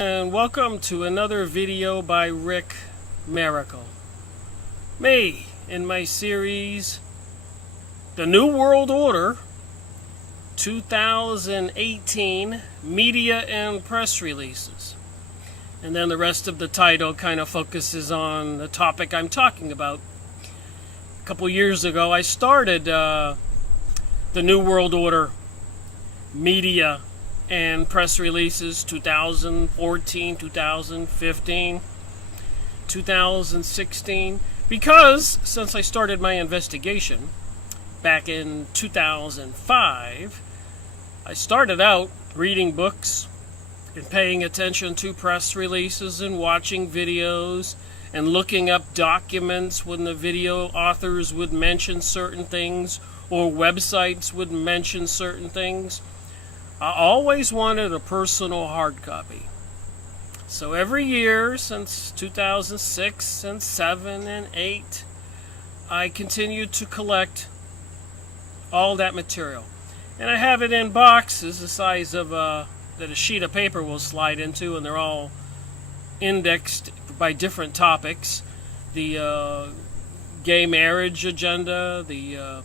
And welcome to another video by Rick Miracle. Me, in my series, The New World Order, 2018 Media and Press Releases. And then the rest of the title kind of focuses on the topic I'm talking about. A couple years ago, I started The New World Order Media and Press Releases 2014, 2015, 2016, because since I started my investigation back in 2005, I started out reading books and paying attention to press releases and watching videos and looking up documents when the video authors would mention certain things or websites would mention certain things. I always wanted a personal hard copy. So every year since 2006 and 7 and 8, I continued to collect all that material. And I have it in boxes the size of that a sheet of paper will slide into, and they're all indexed by different topics. The gay marriage agenda, the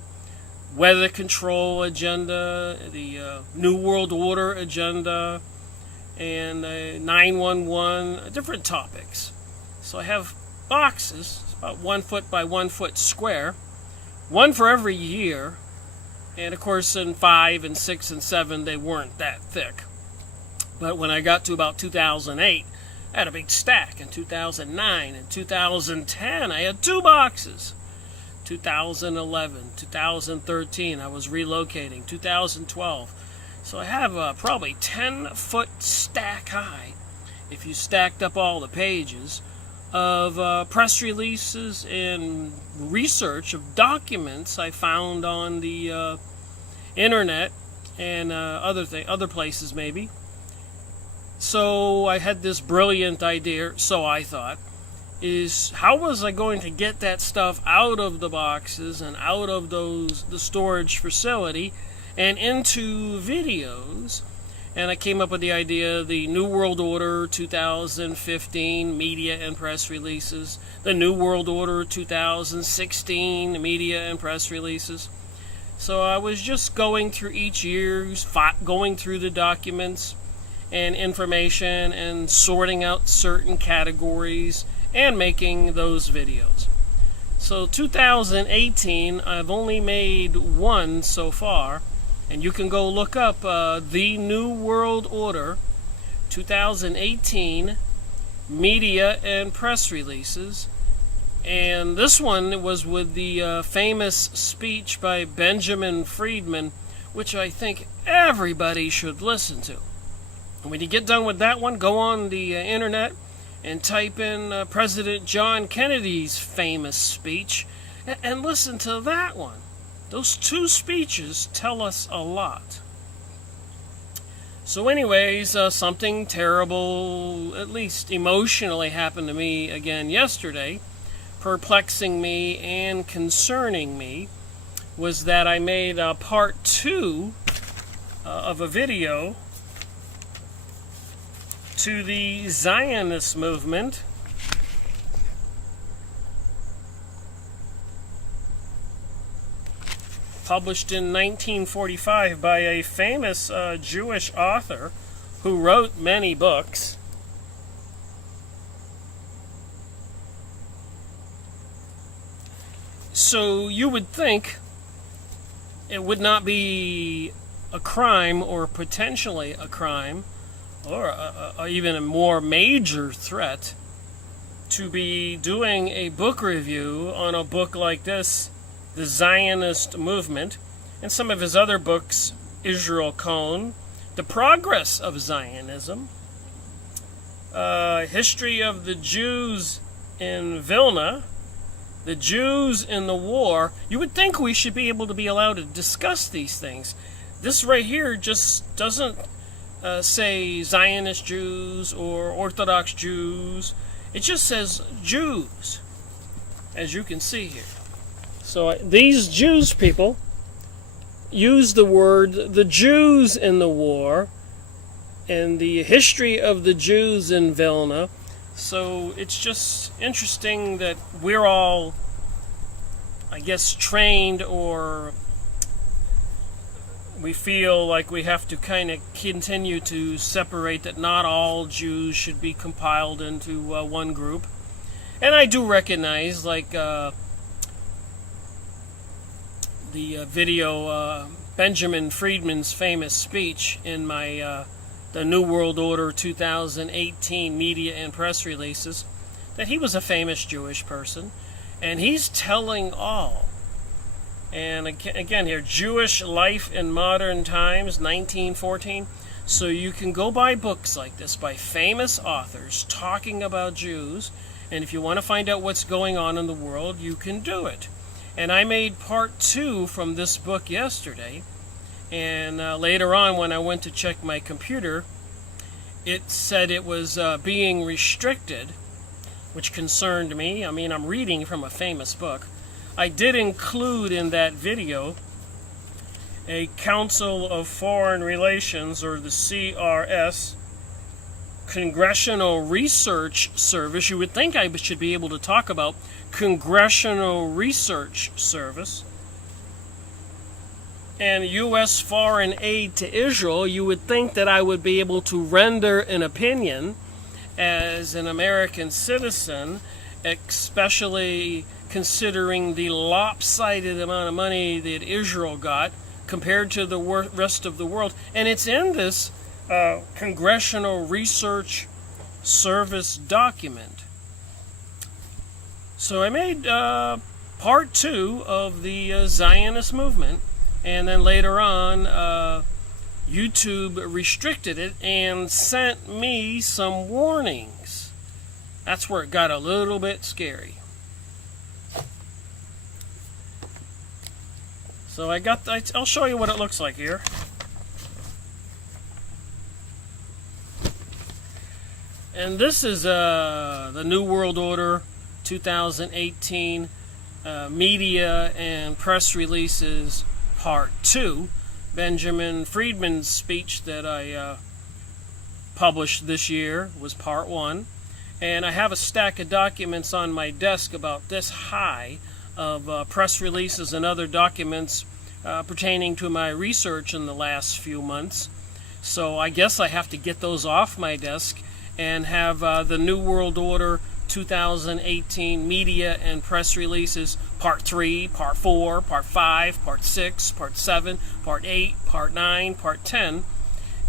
weather control agenda, the New World Order agenda, and 911, different topics. So I have boxes, about 1 foot by 1 foot square, one for every year, and of course in 5 and 6 and 7 they weren't that thick. But when I got to about 2008, I had a big stack. In 2009 and 2010, I had 2 boxes. 2011, 2013, I was relocating, 2012. So I have probably 10-foot stack high, if you stacked up all the pages, of press releases and research of documents I found on the internet and other places maybe. So I had this brilliant idea, so I thought, is how was I going to get that stuff out of the boxes and out of the storage facility and into videos? And I came up with the idea, the New World Order 2015 Media and Press Releases, the New World Order 2016 Media and Press Releases. So I was just going through each year, going through the documents and information and sorting out certain categories and making those videos. So 2018, I've only made one so far, and you can go look up The New World Order 2018 Media and Press Releases. And this one was with the famous speech by Benjamin Friedman, which I think everybody should listen to. And when you get done with that one, go on the internet and type in President John Kennedy's famous speech and listen to that one. Those 2 speeches tell us a lot. So anyways, something terrible, at least emotionally, happened to me again yesterday, perplexing me and concerning me, was that I made part 2 of a video to the Zionist movement, published in 1945 by a famous Jewish author who wrote many books. So you would think it would not be a crime, or potentially a crime, or even a more major threat, to be doing a book review on a book like this, The Zionist Movement, and some of his other books, Israel Cohn, The Progress of Zionism, History of the Jews in Vilna, The Jews in the War. You would think we should be able to be allowed to discuss these things. This right here just doesn't say Zionist Jews or Orthodox Jews. It just says Jews, as you can see here. So these Jews people use the word the Jews in the war and the history of the Jews in Vilna. So it's just interesting that we're all, I guess, trained, or we feel like we have to kind of continue to separate that not all Jews should be compiled into one group. And I do recognize, like the video, Benjamin Friedman's famous speech in my the New World Order 2018 media and press releases, that he was a famous Jewish person, and he's telling all. And again here, Jewish Life in Modern Times, 1914. So you can go buy books like this by famous authors talking about Jews, and if you want to find out what's going on in the world, you can do it. And I made part 2 from this book yesterday, and later on when I went to check my computer, it said it was being restricted, which concerned me. I mean, I'm reading from a famous book. I did include in that video a Council of Foreign Relations, or the CRS, Congressional Research Service. You would think I should be able to talk about Congressional Research Service. And U.S. foreign aid to Israel. You would think that I would be able to render an opinion as an American citizen, especially considering the lopsided amount of money that Israel got compared to the rest of the world. And it's in this Congressional Research Service document. So I made part 2 of the Zionist movement, and then later on YouTube restricted it and sent me some warnings. That's where it got a little bit scary. So I'll show you what it looks like here. And this is the New World Order 2018 media and press releases part 2. Benjamin Friedman's speech that I published this year was part 1. And I have a stack of documents on my desk about this high of press releases and other documents pertaining to my research in the last few months. So I guess I have to get those off my desk and have the New World Order 2018 media and press releases part 3, part 4, part 5, part 6, part 7, part 8, part 9, part 10.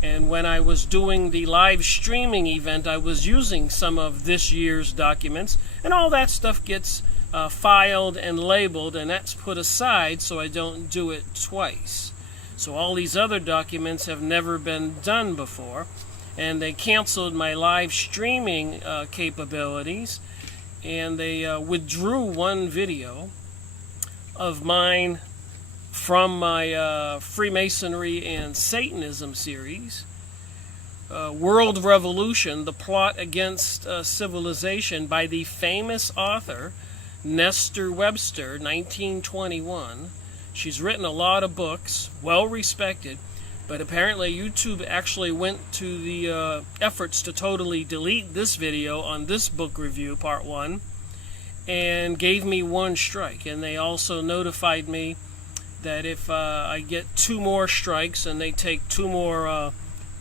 And when I was doing the live streaming event, I was using some of this year's documents, and all that stuff gets filed and labeled, and that's put aside so I don't do it twice. So all these other documents have never been done before, and they canceled my live streaming capabilities, and they withdrew one video of mine from my Freemasonry and Satanism series, World Revolution, The Plot Against Civilization, by the famous author Nestor Webster, 1921. She's written a lot of books, well respected, but apparently YouTube actually went to the efforts to totally delete this video on this book review, part 1, and gave me 1 strike. And they also notified me that if I get 2 more strikes and they take 2 more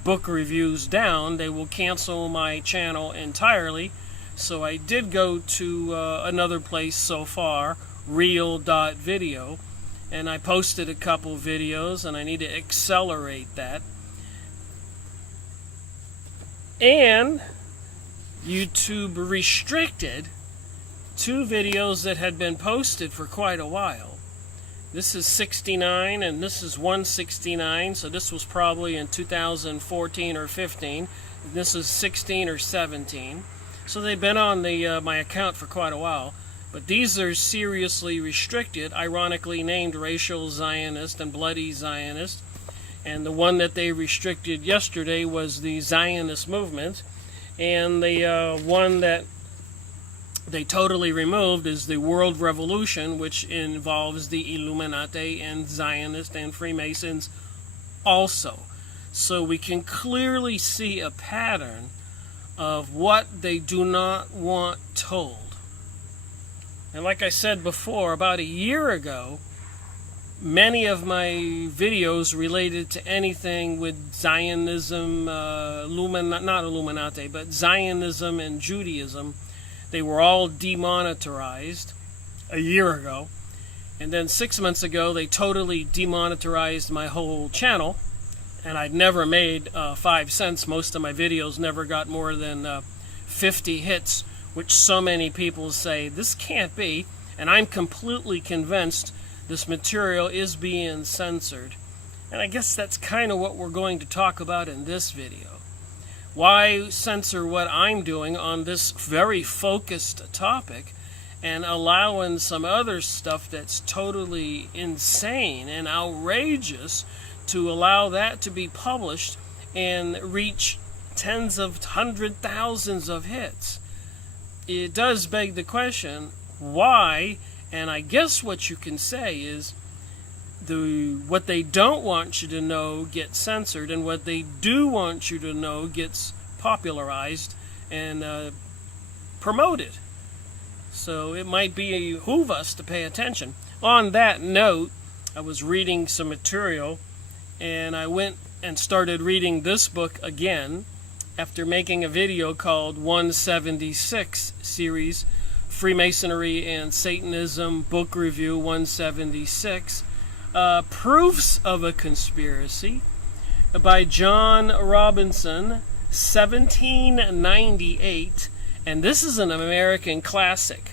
book reviews down, they will cancel my channel entirely. So I did go to another place so far, real.video, and I posted a couple videos, and I need to accelerate that. And YouTube restricted 2 videos that had been posted for quite a while. This is 69 and this is 169, so this was probably in 2014 or 15. This is 16 or 17. So they've been on the my account for quite a while. But these are seriously restricted, ironically named Racial Zionist and Bloody Zionist. And the one that they restricted yesterday was the Zionist movement. And the one that they totally removed is the World Revolution, which involves the Illuminati and Zionists and Freemasons also. so we can clearly see a pattern of what they do not want told. And like I said before, about a year ago, many of my videos related to anything with Zionism, not Illuminati, but Zionism and Judaism, they were all demonetized a year ago. And then 6 months ago, they totally demonetized my whole channel. And I'd never made 5 cents. Most of my videos never got more than 50 hits, which so many people say, this can't be. And I'm completely convinced this material is being censored. And I guess that's kind of what we're going to talk about in this video. Why censor what I'm doing on this very focused topic and allowing some other stuff that's totally insane and outrageous to allow that to be published and reach tens of hundred thousands of hits? It does beg the question, why? And I guess what you can say is what they don't want you to know gets censored, and what they do want you to know gets popularized and promoted. So it might behoove us to pay attention. On that note, I was reading some material, and I went and started reading this book again after making a video called 176 series, Freemasonry and Satanism Book Review 176, Proofs of a Conspiracy by John Robinson, 1798, and this is an American classic.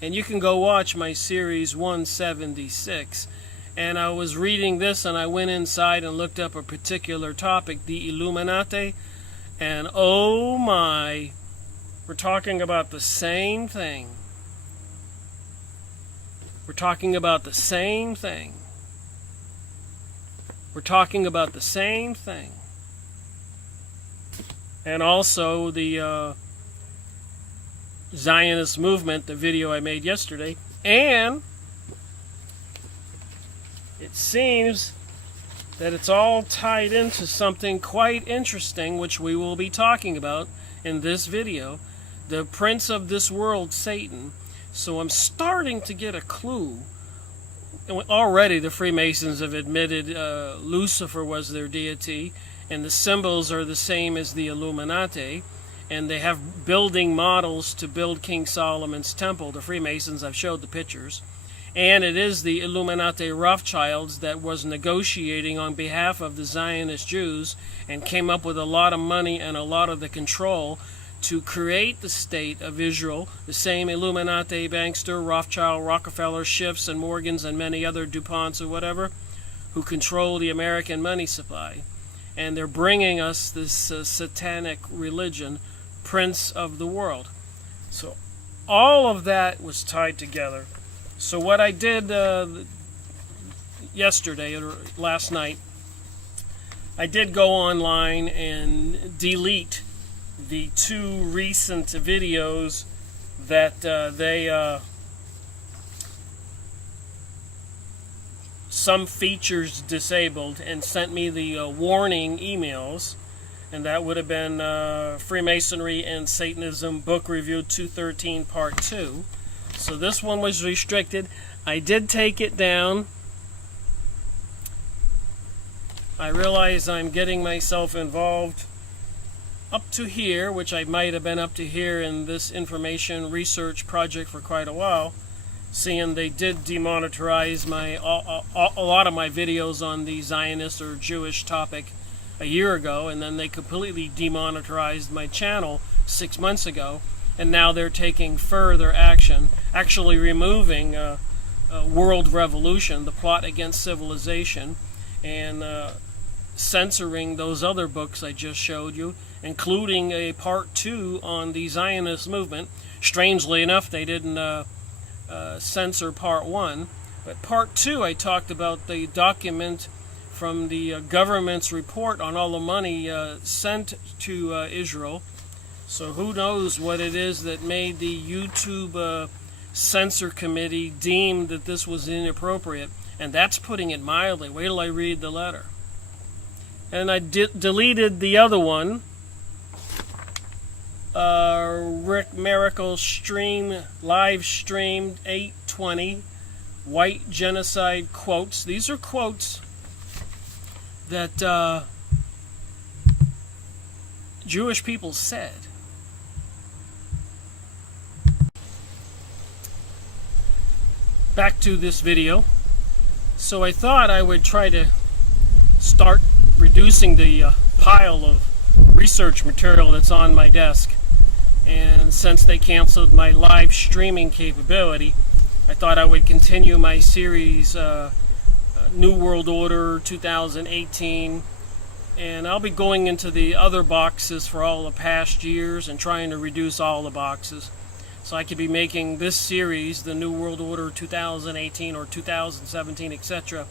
And you can go watch my series 176. And I was reading this, and I went inside and looked up a particular topic, the Illuminati, and oh my, we're talking about the same thing. We're talking about the same thing. We're talking about the same thing. And also the Zionist movement, the video I made yesterday, and it seems that it's all tied into something quite interesting, which we will be talking about in this video, the prince of this world, Satan. So I'm starting to get a clue. Already the Freemasons have admitted Lucifer was their deity, and the symbols are the same as the Illuminati, and they have building models to build King Solomon's temple. The Freemasons, I've showed the pictures. And it is the Illuminati Rothschilds that was negotiating on behalf of the Zionist Jews and came up with a lot of money and a lot of the control to create the state of Israel. The same Illuminati, Bankster, Rothschild, Rockefeller, Schiffs, and Morgans, and many other DuPonts or whatever, who control the American money supply. And they're bringing us this satanic religion, Prince of the World. So all of that was tied together. So what I did yesterday or last night, I did go online and delete the 2 recent videos that some features disabled, and sent me the warning emails, and that would have been Freemasonry and Satanism Book Review 213 Part 2. So this one was restricted. I did take it down. I realize I'm getting myself involved up to here, which I might have been up to here in this information research project for quite a while, seeing they did demonetize a lot of my videos on the Zionist or Jewish topic a year ago, and then they completely demonetized my channel 6 months ago. And now they're taking further action, actually removing World Revolution, the plot against civilization, and censoring those other books I just showed you, including a part 2 on the Zionist movement. Strangely enough, they didn't censor part 1, but part 2 I talked about the document from the government's report on all the money sent to Israel. So who knows what it is that made the YouTube censor committee deem that this was inappropriate. And that's putting it mildly. Wait till I read the letter. And I deleted the other one. Rick Miracle live streamed 8/20 white genocide quotes. These are quotes that Jewish people said. Back to this video. So I thought I would try to start reducing the pile of research material that's on my desk. And since they canceled my live streaming capability, I thought I would continue my series, New World Order 2018, and I'll be going into the other boxes for all the past years and trying to reduce all the boxes. So I could be making this series, the New World Order 2018 or 2017, etc.,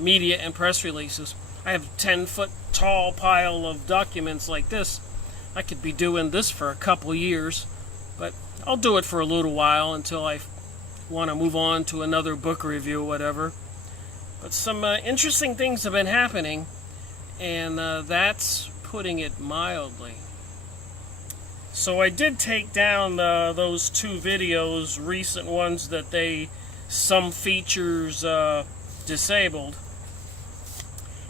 media and press releases. I have a 10-foot tall pile of documents like this. I could be doing this for a couple years, but I'll do it for a little while until I want to move on to another book review or whatever. But some interesting things have been happening, and that's putting it mildly. So I did take down those two videos, recent ones that some features disabled,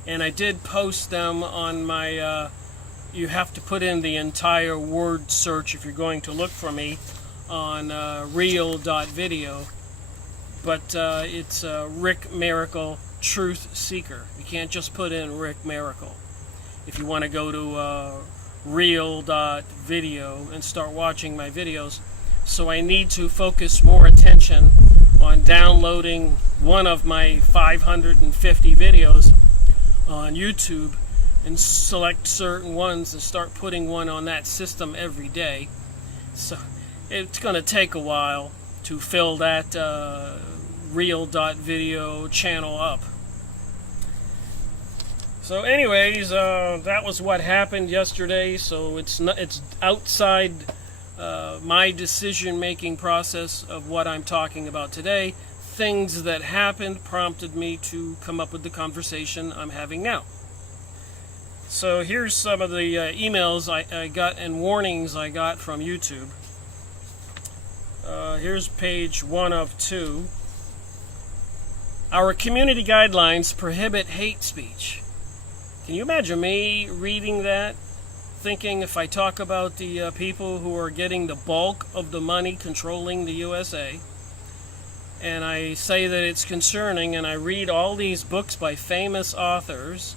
and I did post them on my you have to put in the entire word search if you're going to look for me on real.video, but it's Rick Miracle Truth Seeker. You can't just put in Rick Miracle if you want to go to real.video and start watching my videos. So I need to focus more attention on downloading one of my 550 videos on YouTube and select certain ones and start putting one on that system every day. So it's going to take a while to fill that real.video channel up. So anyways, that was what happened yesterday. So it's outside my decision-making process of what I'm talking about today. Things that happened prompted me to come up with the conversation I'm having now. So here's some of the emails I got and warnings I got from YouTube. Here's page 1 of 2. Our community guidelines prohibit hate speech. Can you imagine me reading that, thinking if I talk about the people who are getting the bulk of the money controlling the USA, and I say that it's concerning, and I read all these books by famous authors,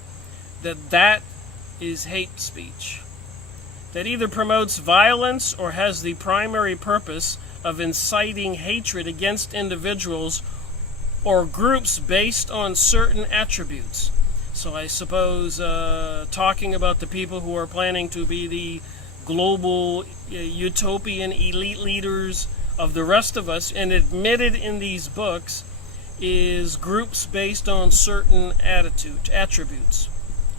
that is hate speech, that either promotes violence or has the primary purpose of inciting hatred against individuals or groups based on certain attributes. So I suppose talking about the people who are planning to be the global utopian elite leaders of the rest of us, and admitted in these books, is groups based on certain attributes.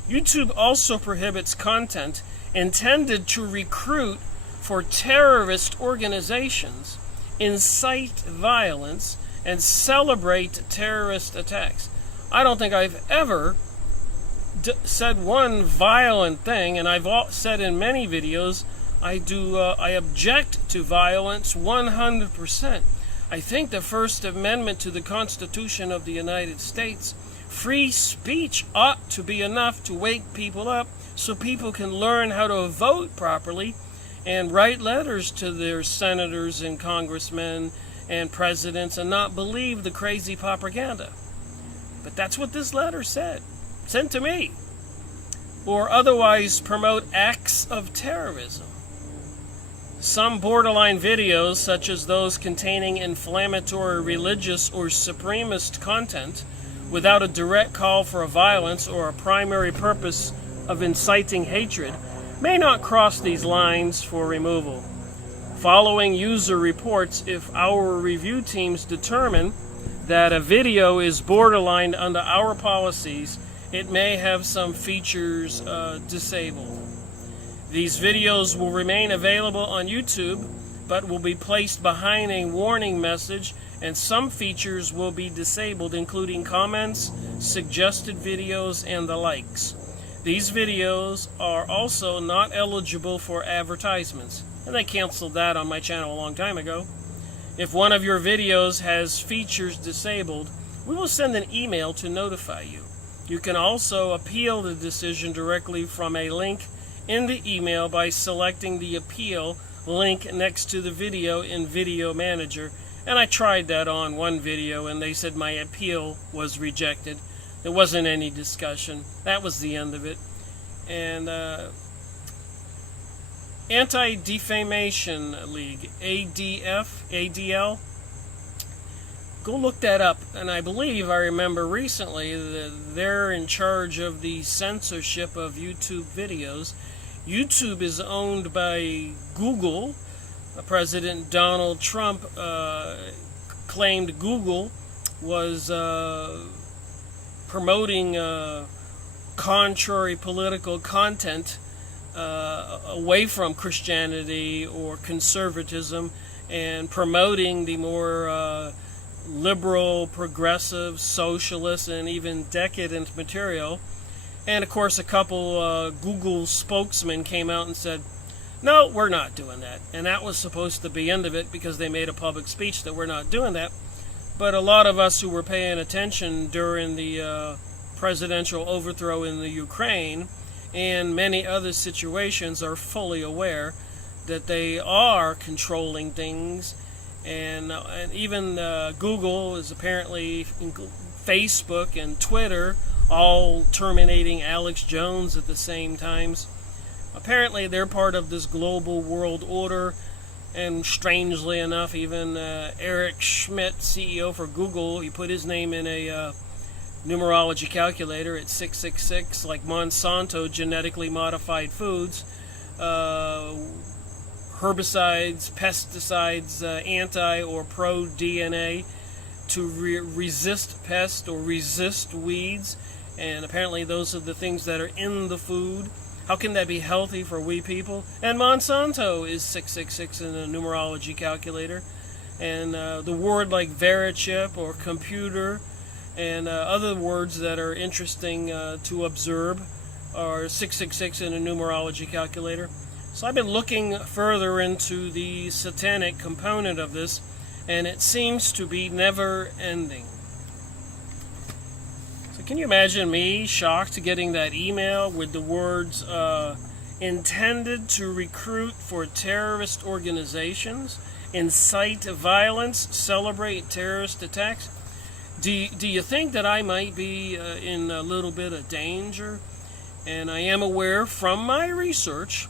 YouTube also prohibits content intended to recruit for terrorist organizations, incite violence, and celebrate terrorist attacks. I don't think I've ever said one violent thing, and I've said in many videos I object to violence 100%. I think the First Amendment to the Constitution of the United States, free speech ought to be enough to wake people up so people can learn how to vote properly and write letters to their senators and congressmen and presidents and not believe the crazy propaganda. But that's what this letter said, sent to me. Or otherwise promote acts of terrorism. Some borderline videos, such as those containing inflammatory religious or supremacist content, without a direct call for violence or a primary purpose of inciting hatred, may not cross these lines for removal. Following user reports, if our review teams determine that a video is borderline under our policies, it may have some features disabled. These videos will remain available on YouTube, but will be placed behind a warning message and some features will be disabled, including comments, suggested videos, and the likes. These videos are also not eligible for advertisements, and I canceled that on my channel a long time ago. If one of your videos has features disabled, we will send an email to notify you. You can also appeal the decision directly from a link in the email by selecting the appeal link next to the video in Video Manager. And I tried that on one video and they said my appeal was rejected. There wasn't any discussion. That was the end of it. And Anti-Defamation League, ADL, go look that up. And I believe I remember recently that they're in charge of the censorship of YouTube videos. YouTube is owned by Google. President Donald Trump claimed Google was promoting contrary political content away from Christianity or conservatism and promoting the more liberal, progressive, socialist, and even decadent material. And of course, a couple Google spokesmen came out and said, no, we're not doing that. And that was supposed to be the end of it because they made a public speech that we're not doing that. But a lot of us who were paying attention during the presidential overthrow in the Ukraine and many other situations are fully aware that they are controlling things. And even Google is apparently, Facebook and Twitter, all terminating Alex Jones at the same times. Apparently they're part of this global world order, and strangely enough, even Eric Schmidt, CEO for Google, he put his name in a numerology calculator at 666, like Monsanto genetically modified foods, herbicides, pesticides, anti or pro DNA to resist pests or resist weeds, and apparently those are the things that are in the food. How can that be healthy for we people? And Monsanto is 666 in a numerology calculator. And the word like Verichip or computer and other words that are interesting to observe are 666 in a numerology calculator. So I've been looking further into the satanic component of this, and it seems to be never ending. Can you imagine me shocked getting that email with the words intended to recruit for terrorist organizations, incite violence, celebrate terrorist attacks? Do you think that I might be in a little bit of danger? And I am aware from my research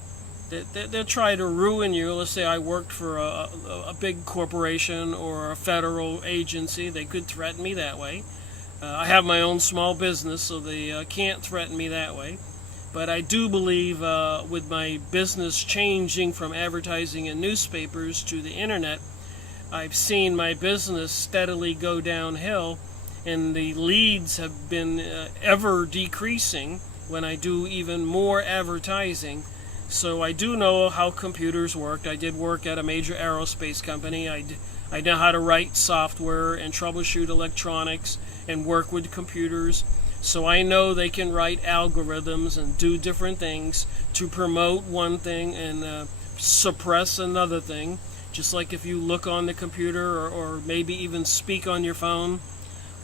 that they'll try to ruin you. Let's say I worked for a big corporation or a federal agency. They could threaten me that way. I have my own small business, so they can't threaten me that way. But I do believe with my business changing from advertising in newspapers to the internet, I've seen my business steadily go downhill, and the leads have been ever decreasing when I do even more advertising. So I do know how computers work. I did work at a major aerospace company. I know how to write software and troubleshoot electronics and work with computers. So I know they can write algorithms and do different things to promote one thing and suppress another thing. Just like if you look on the computer or maybe even speak on your phone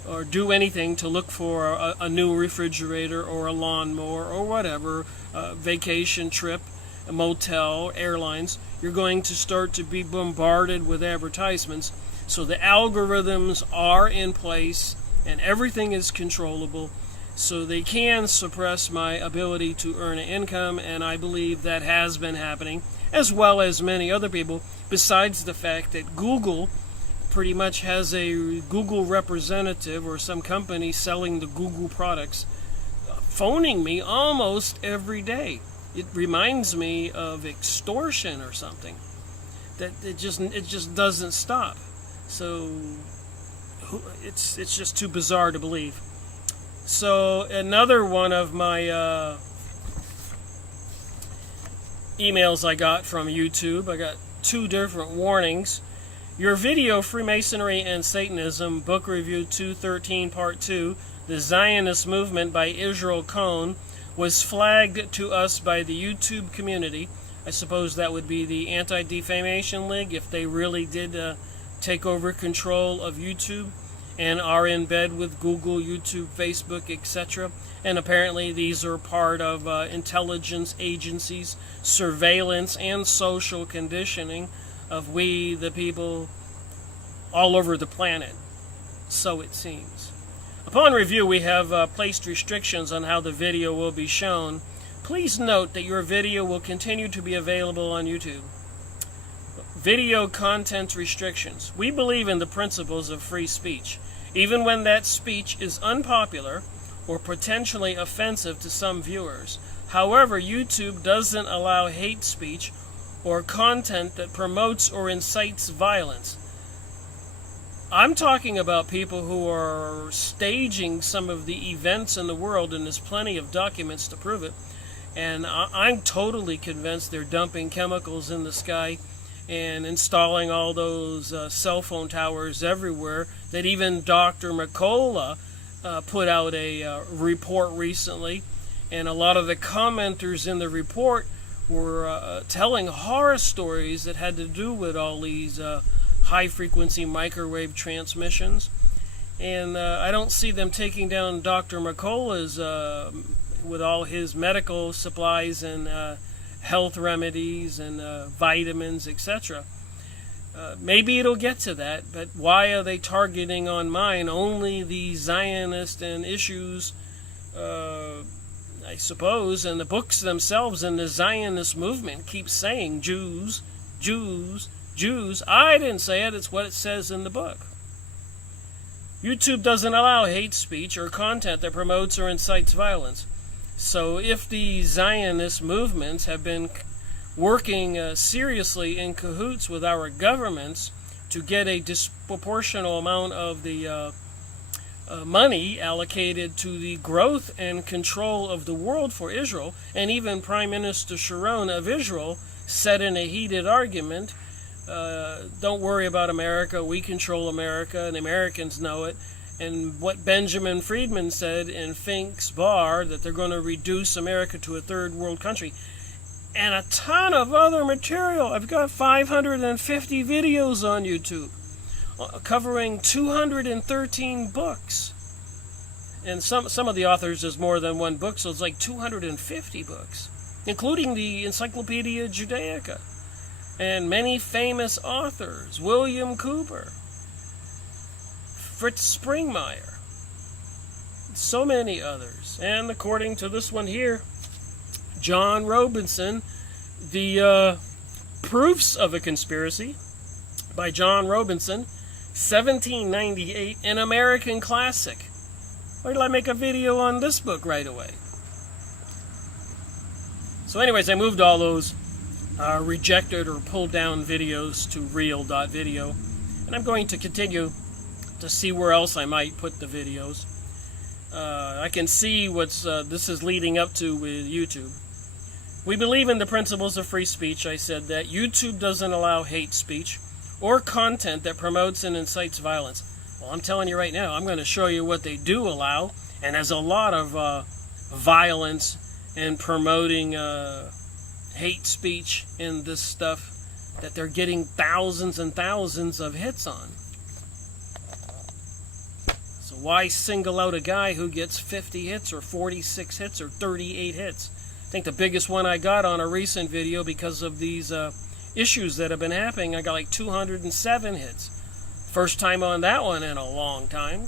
or do anything to look for a new refrigerator or a lawnmower or whatever, vacation trip, a motel, airlines, you're going to start to be bombarded with advertisements. So the algorithms are in place and everything is controllable. So they can suppress my ability to earn an income, and I believe that has been happening, as well as many other people, besides the fact that Google pretty much has a Google representative or some company selling the Google products phoning me almost every day. It reminds me of extortion or something. That it just doesn't stop. So it's just too bizarre to believe. So another one of my emails I got from YouTube, I got 2 different warnings. Your video, Freemasonry and Satanism, Book Review 213, Part 2, The Zionist Movement by Israel Cohn, was flagged to us by the YouTube community. I suppose that would be the Anti-Defamation League if they really did take over control of YouTube and are in bed with Google, YouTube, Facebook, etc. And apparently these are part of intelligence agencies, surveillance, and social conditioning of we, the people, all over the planet. So it seems. Upon review, we have placed restrictions on how the video will be shown. Please note that your video will continue to be available on YouTube. Video content restrictions. We believe in the principles of free speech, even when that speech is unpopular or potentially offensive to some viewers. However, YouTube doesn't allow hate speech or content that promotes or incites violence. I'm talking about people who are staging some of the events in the world, and there's plenty of documents to prove it. And I'm totally convinced they're dumping chemicals in the sky and installing all those cell phone towers everywhere, that even Dr. McCullough put out a report recently. And a lot of the commenters in the report were telling horror stories that had to do with all these high-frequency microwave transmissions. And I don't see them taking down Dr. McCullough's with all his medical supplies and health remedies and vitamins, etc. Maybe it'll get to that, but why are they targeting on mine only the Zionist and issues, I suppose, and the books themselves and the Zionist movement keep saying Jews, Jews, Jews. I didn't say it, it's what it says in the book. YouTube doesn't allow hate speech or content that promotes or incites violence. So if the Zionist movements have been working seriously in cahoots with our governments to get a disproportional amount of the money allocated to the growth and control of the world for Israel, and even Prime Minister Sharon of Israel said in a heated argument, don't worry about America, we control America, and Americans know it. And what Benjamin Friedman said in Fink's Bar, that they're going to reduce America to a third world country. And a ton of other material. I've got 550 videos on YouTube covering 213 books. And some of the authors, there's more than one book, so it's like 250 books, including the Encyclopedia Judaica. And many famous authors, William Cooper, Fritz Springmeier, so many others. And according to this one here, John Robinson, the Proofs of a Conspiracy by John Robinson, 1798, an American classic. Why did I make a video on this book right away? So anyways, I moved all those rejected or pulled down videos to real.video, and I'm going to continue to see where else I might put the videos. I can see what's this is leading up to with YouTube. We believe in the principles of free speech. I said that YouTube doesn't allow hate speech or content that promotes and incites violence. Well, I'm telling you right now, I'm going to show you what they do allow, and there's a lot of violence and promoting hate speech in this stuff that they're getting thousands and thousands of hits on. So why single out a guy who gets 50 hits or 46 hits or 38 hits? I think the biggest one I got on a recent video, because of these issues that have been happening, I got like 207 hits. First time on that one in a long time.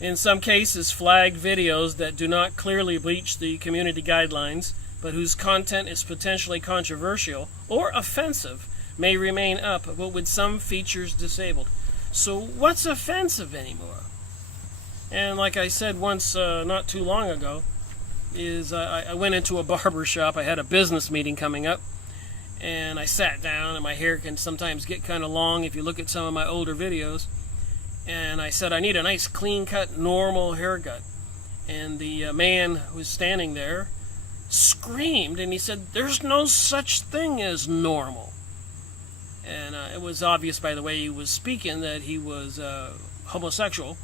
In some cases, flagged videos that do not clearly breach the community guidelines, but whose content is potentially controversial or offensive, may remain up, but with some features disabled. So what's offensive anymore? And like I said once, not too long ago, is I went into a barber shop. I had a business meeting coming up, and I sat down, and my hair can sometimes get kind of long if you look at some of my older videos. And I said, I need a nice clean-cut, normal haircut. And the man who was standing there screamed, and he said, there's no such thing as normal. And it was obvious by the way he was speaking that he was homosexual.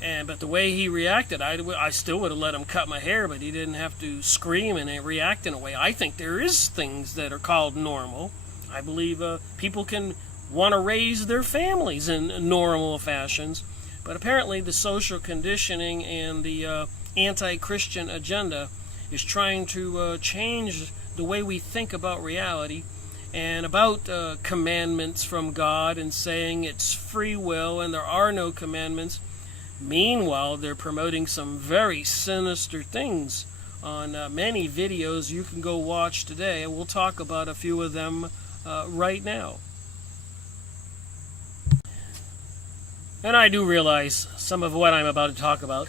But the way he reacted, I still would have let him cut my hair, but he didn't have to scream and react in a way. I think there is things that are called normal. I believe people can want to raise their families in normal fashions, but apparently the social conditioning and the anti-Christian agenda is trying to change the way we think about reality and about commandments from God, and saying it's free will and there are no commandments. Meanwhile, they're promoting some very sinister things on many videos you can go watch today, and we'll talk about a few of them right now. And I do realize some of what I'm about to talk about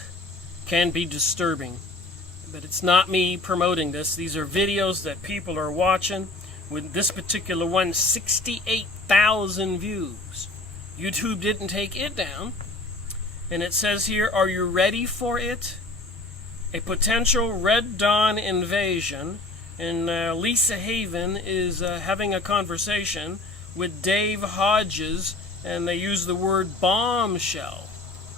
can be disturbing, but it's not me promoting this. These are videos that people are watching. With this particular one, 68,000 views. YouTube didn't take it down. And it says here, are you ready for it? A potential Red Dawn invasion. And Lisa Haven is having a conversation with Dave Hodges, and they use the word bombshell.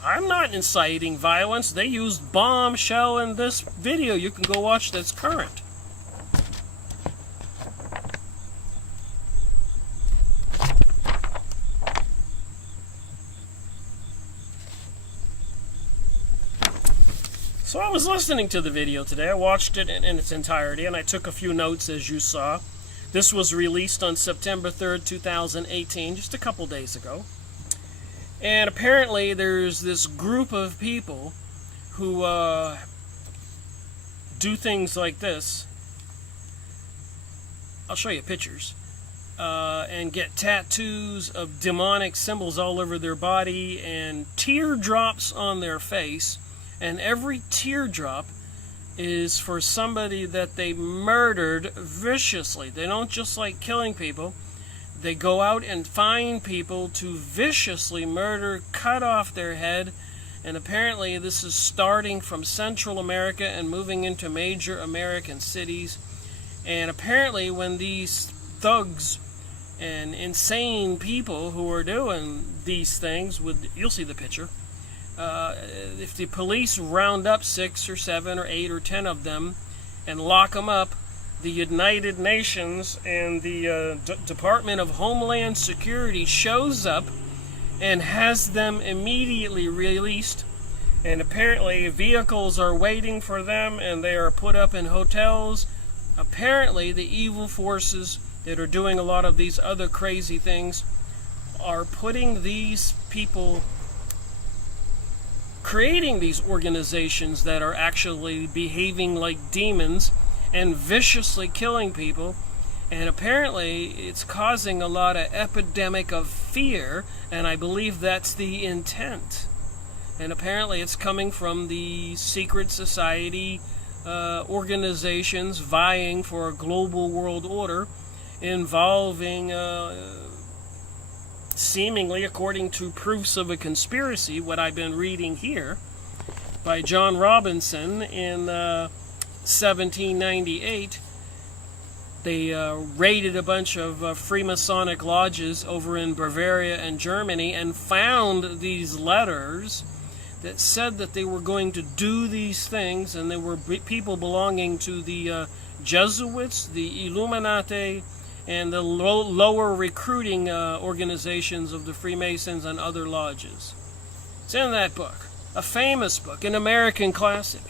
I'm not inciting violence. They used bombshell in this video. You can go watch that's current. So I was listening to the video today. I watched it in its entirety, and I took a few notes, as you saw. This was released on September 3rd, 2018, just a couple days ago. And apparently there's this group of people who do things like this. I'll show you pictures. And get tattoos of demonic symbols all over their body and teardrops on their face. And every teardrop is for somebody that they murdered viciously. They don't just like killing people. They go out and find people to viciously murder, cut off their head. And apparently this is starting from Central America and moving into major American cities. And apparently when these thugs and insane people who are doing these things, you'll see the picture, if the police round up 6 or 7 or 8 or 10 of them and lock them up, the United Nations and the Department of Homeland Security shows up and has them immediately released. And apparently vehicles are waiting for them, and they are put up in hotels. Apparently the evil forces that are doing a lot of these other crazy things are putting these people, creating these organizations that are actually behaving like demons and viciously killing people. And apparently it's causing a lot of epidemic of fear, and I believe that's the intent. And apparently it's coming from the secret society organizations vying for a global world order involving seemingly, according to proofs of a conspiracy, what I've been reading here by John Robinson in 1798, they raided a bunch of Freemasonic lodges over in Bavaria and Germany and found these letters that said that they were going to do these things, and they were people belonging to the Jesuits, the Illuminati, and the lower recruiting organizations of the Freemasons and other lodges. It's in that book, a famous book, an American classic.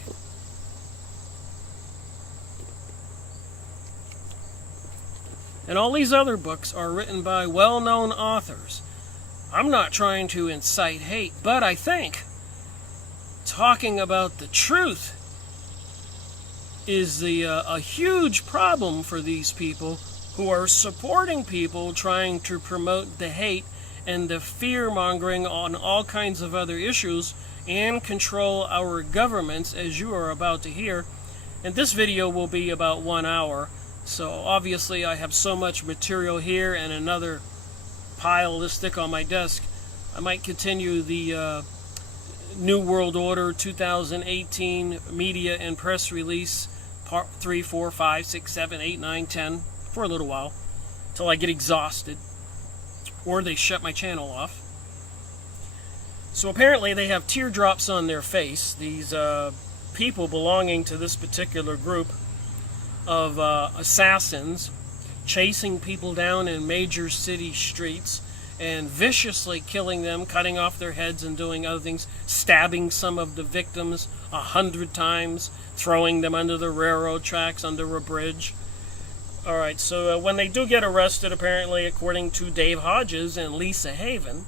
And all these other books are written by well-known authors. I'm not trying to incite hate, but I think talking about the truth is a huge problem for these people who are supporting people trying to promote the hate and the fear-mongering on all kinds of other issues and control our governments, as you are about to hear. And this video will be about 1 hour, so obviously I have so much material here and another pile to stick on my desk. I might continue the New World Order 2018 media and press release part 3, 4, 5, 6, 7, 8, 9, 10 for a little while, till I get exhausted. or they shut my channel off. So apparently they have teardrops on their face, these people belonging to this particular group of assassins, chasing people down in major city streets and viciously killing them, cutting off their heads and doing other things, stabbing some of the victims 100 times, throwing them under the railroad tracks, under a bridge. Alright, so when they do get arrested, apparently, according to Dave Hodges and Lisa Haven,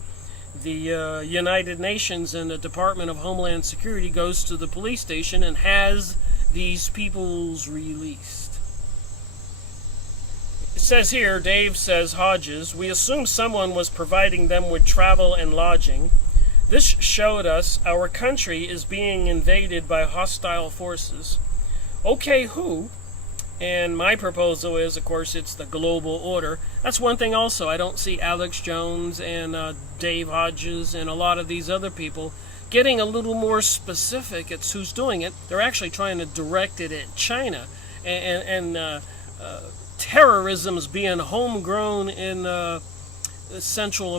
the United Nations and the Department of Homeland Security goes to the police station and has these peoples released. It says here, Dave says, Hodges, we assume someone was providing them with travel and lodging. This showed us our country is being invaded by hostile forces. Okay, who? And my proposal is, of course, it's the global order. That's one thing also. I don't see Alex Jones and Dave Hodges and a lot of these other people getting a little more specific at who's doing it. They're actually trying to direct it at China. And terrorism's being homegrown in Central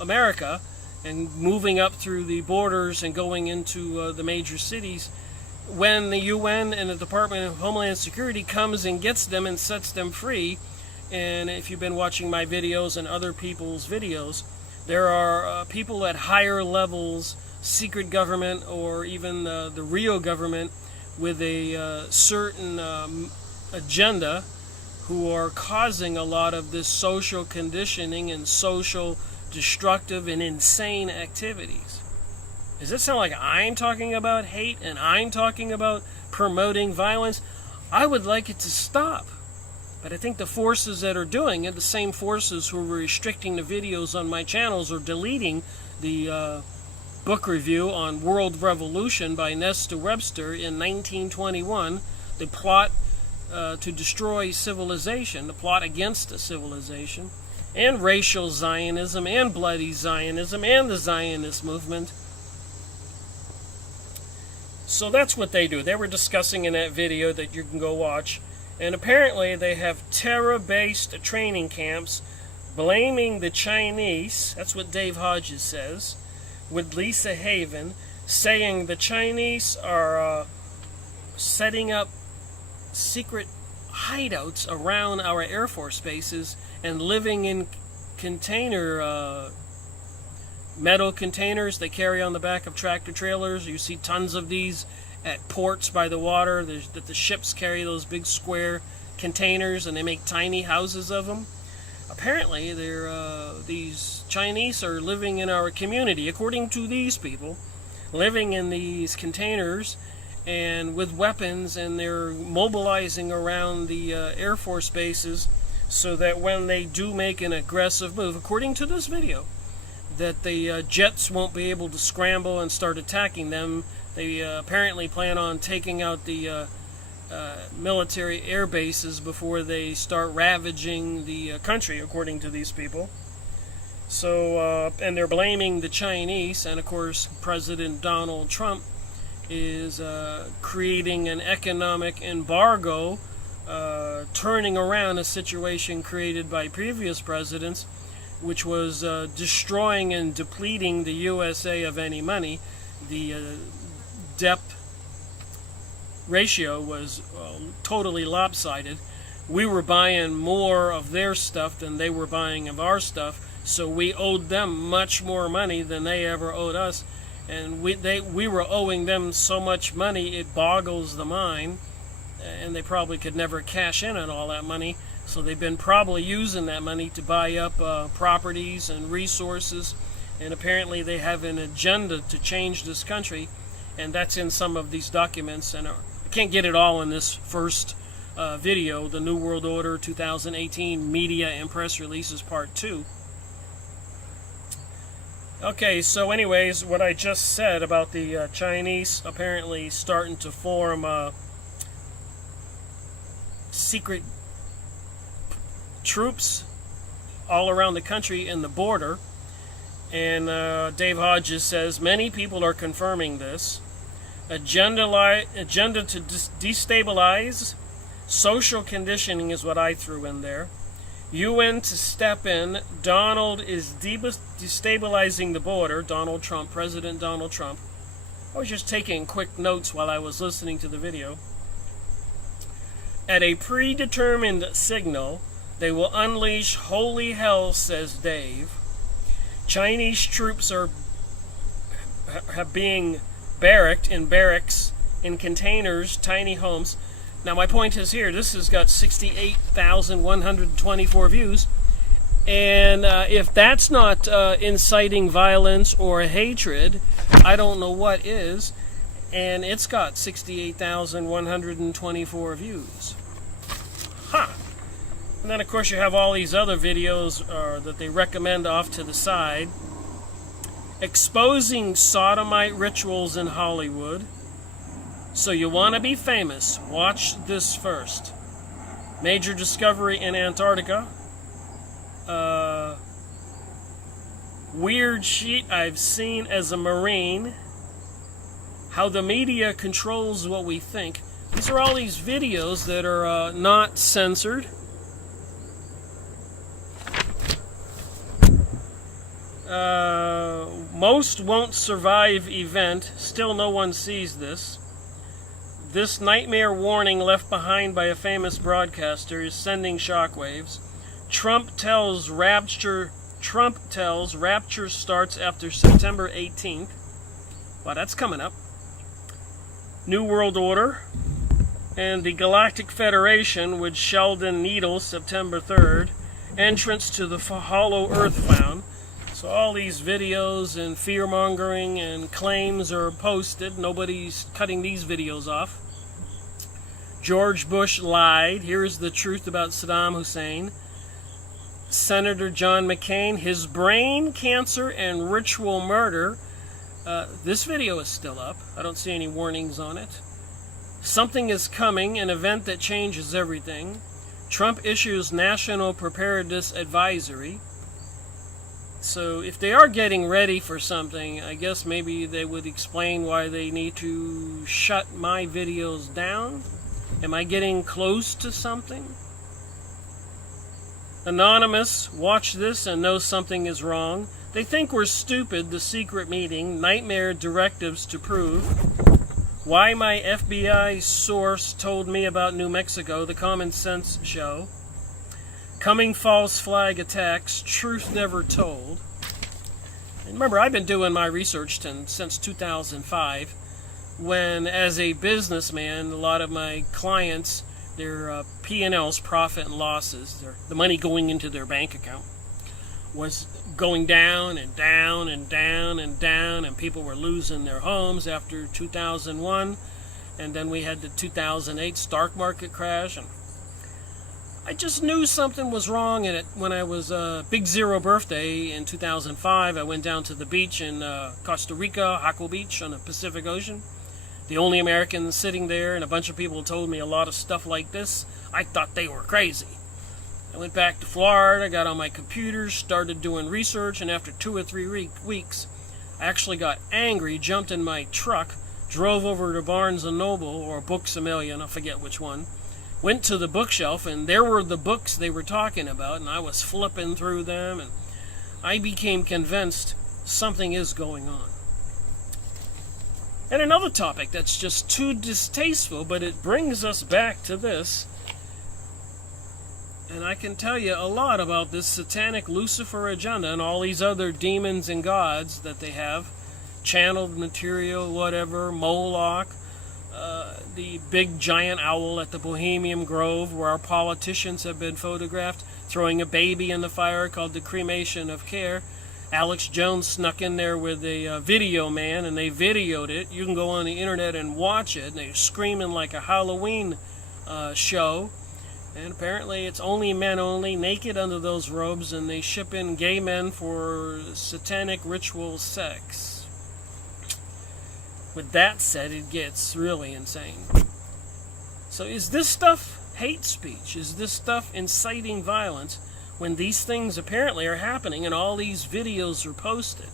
America and moving up through the borders and going into the major cities, when the UN and the Department of Homeland Security comes and gets them and sets them free. And if you've been watching my videos and other people's videos, there are people at higher levels, secret government or even the real government with a certain agenda, who are causing a lot of this social conditioning and social destructive and insane activities. Does it sound like I'm talking about hate and I'm talking about promoting violence? I would like it to stop. But I think the forces that are doing it, the same forces who are restricting the videos on my channels or deleting the book review on World Revolution by Nestor Webster in 1921, the plot to destroy civilization, the plot against a civilization, and racial Zionism and bloody Zionism and the Zionist movement. So that's what they do. They were discussing in that video that you can go watch. And apparently they have terror-based training camps blaming the Chinese. That's what Dave Hodges says. With Lisa Haven saying the Chinese are setting up secret hideouts around our Air Force bases and living in metal containers they carry on the back of tractor trailers. You see tons of these at ports by the water. That the ships carry those big square containers and they make tiny houses of them. Apparently, these Chinese are living in our community, according to these people, living in these containers and with weapons, and they're mobilizing around the Air Force bases so that when they do make an aggressive move, according to this video, that the jets won't be able to scramble and start attacking them. They apparently plan on taking out the military air bases before they start ravaging the country, according to these people. So, and they're blaming the Chinese, and of course President Donald Trump is creating an economic embargo, turning around a situation created by previous presidents, which was destroying and depleting the USA of any money. The debt ratio was totally lopsided. We were buying more of their stuff than they were buying of our stuff, so we owed them much more money than they ever owed us. And we were owing them so much money it boggles the mind, and they probably could never cash in on all that money. So they've been probably using that money to buy up properties and resources, and apparently they have an agenda to change this country, and that's in some of these documents. And I can't get it all in this first video, the New World Order 2018 Media and Press Releases Part 2. Okay, so anyways, what I just said about the Chinese apparently starting to form secret troops all around the country in the border, and Dave Hodges says many people are confirming this. Agenda to destabilize, social conditioning is what I threw in there, UN to step in. Donald is destabilizing the border. Donald Trump, President Donald Trump. I was just taking quick notes while I was listening to the video. At a predetermined signal, they will unleash holy hell, says Dave. Chinese troops are being barracked in barracks, in containers, tiny homes. Now my point is here, this has got 68,124 views. And if that's not inciting violence or hatred, I don't know what is. And it's got 68,124 views. Huh. And then, of course, you have all these other videos that they recommend off to the side. Exposing sodomite rituals in Hollywood. So you want to be famous. Watch this first. Major discovery in Antarctica. Weird shit I've seen as a Marine. How the media controls what we think. These are all these videos that are not censored. Most won't survive event. Still no one sees this. This nightmare warning left behind by a famous broadcaster is sending shockwaves. Trump tells rapture starts after September 18th. Wow, that's coming up. New World Order and the Galactic Federation with Sheldon Needles, September 3rd. Entrance to the hollow earth found. So all these videos and fear-mongering and claims are posted. Nobody's cutting these videos off. George Bush lied. Here's the truth about Saddam Hussein. Senator John McCain, his brain cancer and ritual murder. This video is still up. I don't see any warnings on it. Something is coming, an event that changes everything. Trump issues National Preparedness Advisory. So if they are getting ready for something, I guess maybe they would explain why they need to shut my videos down. Am I getting close to something? Anonymous, watch this and know something is wrong. They think we're stupid, the secret meeting, nightmare directives to prove. Why my FBI source told me about New Mexico, the Common Sense Show. Coming false flag attacks, truth never told. And remember, I've been doing my research since 2005, when as a businessman, a lot of my clients, their P&Ls, profit and losses, the money going into their bank account, was going down and down and down and down, and people were losing their homes after 2001, and then we had the 2008 stock market crash, and I just knew something was wrong in it. When I was Big Zero birthday in 2005, I went down to the beach in Costa Rica, Jaco Beach on the Pacific Ocean. The only American sitting there, and a bunch of people told me a lot of stuff like this. I thought they were crazy. I went back to Florida, got on my computer, started doing research, and after 2 or 3 weeks, I actually got angry, jumped in my truck, drove over to Barnes & Noble, or Books A Million, I forget which one, went to the bookshelf, and there were the books they were talking about, and I was flipping through them, and I became convinced something is going on. And another topic that's just too distasteful, but it brings us back to this. And I can tell you a lot about this satanic Lucifer agenda and all these other demons and gods that they have. Channeled material, whatever, Moloch, the big giant owl at the Bohemian Grove where our politicians have been photographed throwing a baby in the fire called the cremation of care. Alex Jones snuck in there with a video man, and they videoed it. You can go on the internet and watch it, and they're screaming like a Halloween show. And apparently it's only men only, naked under those robes, and they ship in gay men for satanic ritual sex. With that said, it gets really insane. So is this stuff hate speech? Is this stuff inciting violence? When these things apparently are happening and all these videos are posted,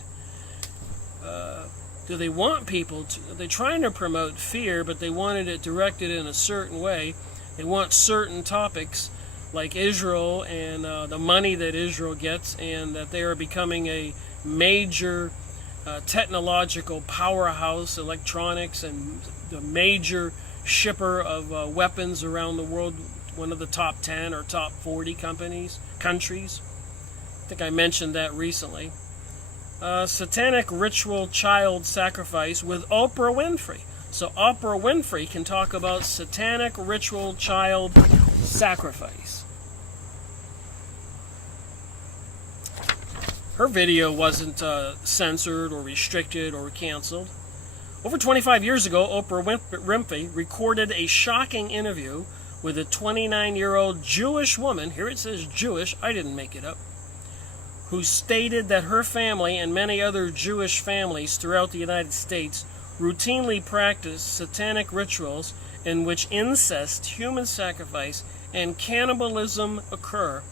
do they want people to? They're trying to promote fear, but they wanted it directed in a certain way. They want certain topics like Israel and the money that Israel gets, and that they are becoming a major technological powerhouse, electronics, and the major shipper of weapons around the world, one of the top 10 or top 40 countries. I think I mentioned that recently. Satanic ritual child sacrifice with Oprah Winfrey. So Oprah Winfrey can talk about satanic ritual child sacrifice. Her video wasn't censored or restricted or canceled. Over 25 years ago, Oprah Winfrey recorded a shocking interview with a 29-year-old Jewish woman, here it says Jewish, I didn't make it up, who stated that her family and many other Jewish families throughout the United States routinely practice satanic rituals in which incest, human sacrifice, and cannibalism occur.